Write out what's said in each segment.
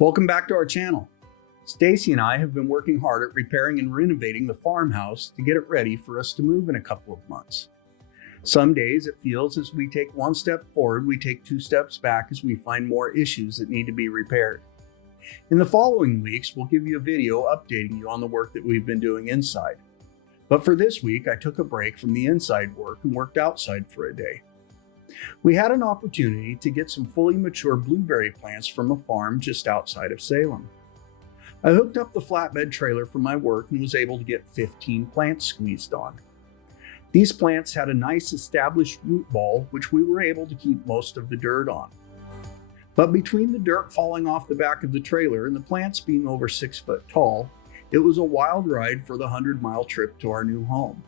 Welcome back to our channel. Stacy and I have been working hard at repairing and renovating the farmhouse to get it ready for us to move in a couple of months. Some days it feels as we take one step forward, we take two steps back as we find more issues that need to be repaired. In the following weeks, we'll give you a video updating you on the work that we've been doing inside. But for this week, I took a break from the inside work and worked outside for a day. We had an opportunity to get some fully mature blueberry plants from a farm just outside of Salem. I hooked up the flatbed trailer for my work and was able to get 15 plants squeezed on. These plants had a nice established root ball, which we were able to keep most of the dirt on. But between the dirt falling off the back of the trailer and the plants being over 6 foot tall, it was a wild ride for the 100-mile trip to our new home.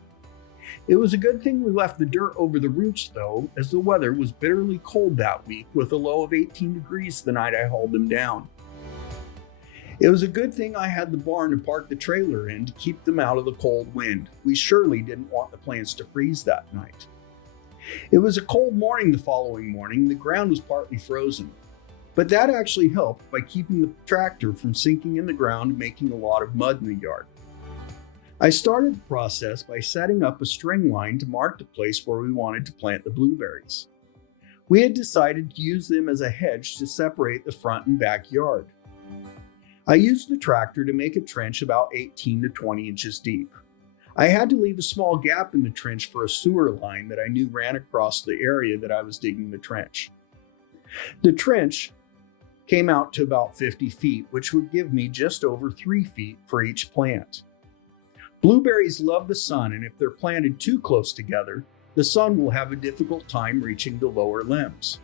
It was a good thing we left the dirt over the roots though, as the weather was bitterly cold that week with a low of 18 degrees the night I hauled them down. It was a good thing I had the barn to park the trailer in to keep them out of the cold wind. We surely didn't want the plants to freeze that night. It was a cold morning the following morning. The ground was partly frozen, but that actually helped by keeping the tractor from sinking in the ground and making a lot of mud in the yard. I started the process by setting up a string line to mark the place where we wanted to plant the blueberries. We had decided to use them as a hedge to separate the front and backyard. I used the tractor to make a trench about 18 to 20 inches deep. I had to leave a small gap in the trench for a sewer line that I knew ran across the area that I was digging the trench. The trench came out to about 50 feet, which would give me just over 3 feet for each plant. Blueberries love the sun, and if they're planted too close together, the sun will have a difficult time reaching the lower limbs.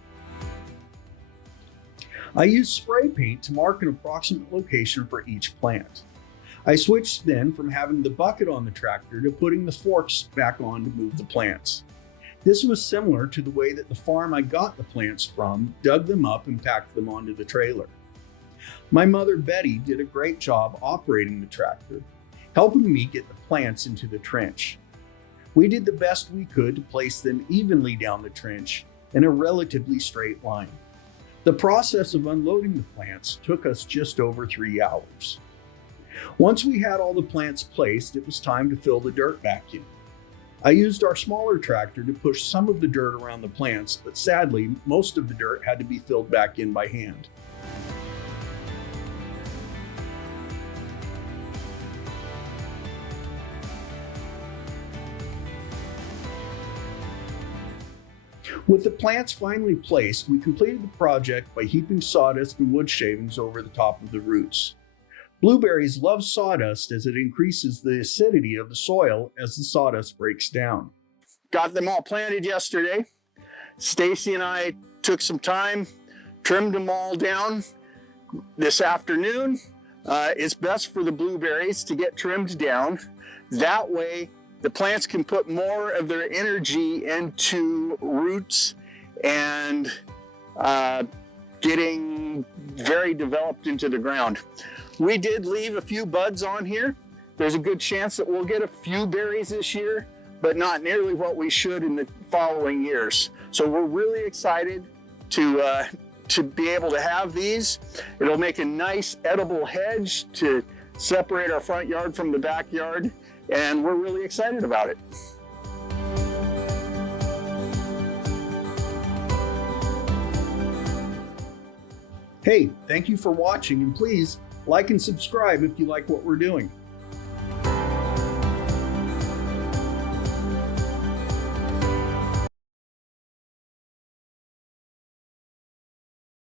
I used spray paint to mark an approximate location for each plant. I switched then from having the bucket on the tractor to putting the forks back on to move the plants. This was similar to the way that the farm I got the plants from dug them up and packed them onto the trailer. My mother Betty did a great job operating the tractor, helping me get the plants into the trench. We did the best we could to place them evenly down the trench in a relatively straight line. The process of unloading the plants took us just over 3 hours. Once we had all the plants placed, it was time to fill the dirt back in. I used our smaller tractor to push some of the dirt around the plants, but sadly, most of the dirt had to be filled back in by hand. With the plants finally placed, we completed the project by heaping sawdust and wood shavings over the top of the roots. Blueberries love sawdust as it increases the acidity of the soil as the sawdust breaks down. Got them all planted yesterday. Stacy and I took some time, trimmed them all down this afternoon. It's best for the blueberries to get trimmed down. That way the plants can put more of their energy into roots and getting very developed into the ground. We did leave a few buds on here. There's a good chance that we'll get a few berries this year, but not nearly what we should in the following years. So we're really excited to be able to have these. It'll make a nice edible hedge to separate our front yard from the backyard, and we're really excited about it. Hey, thank you for watching, and please like and subscribe if you like what we're doing.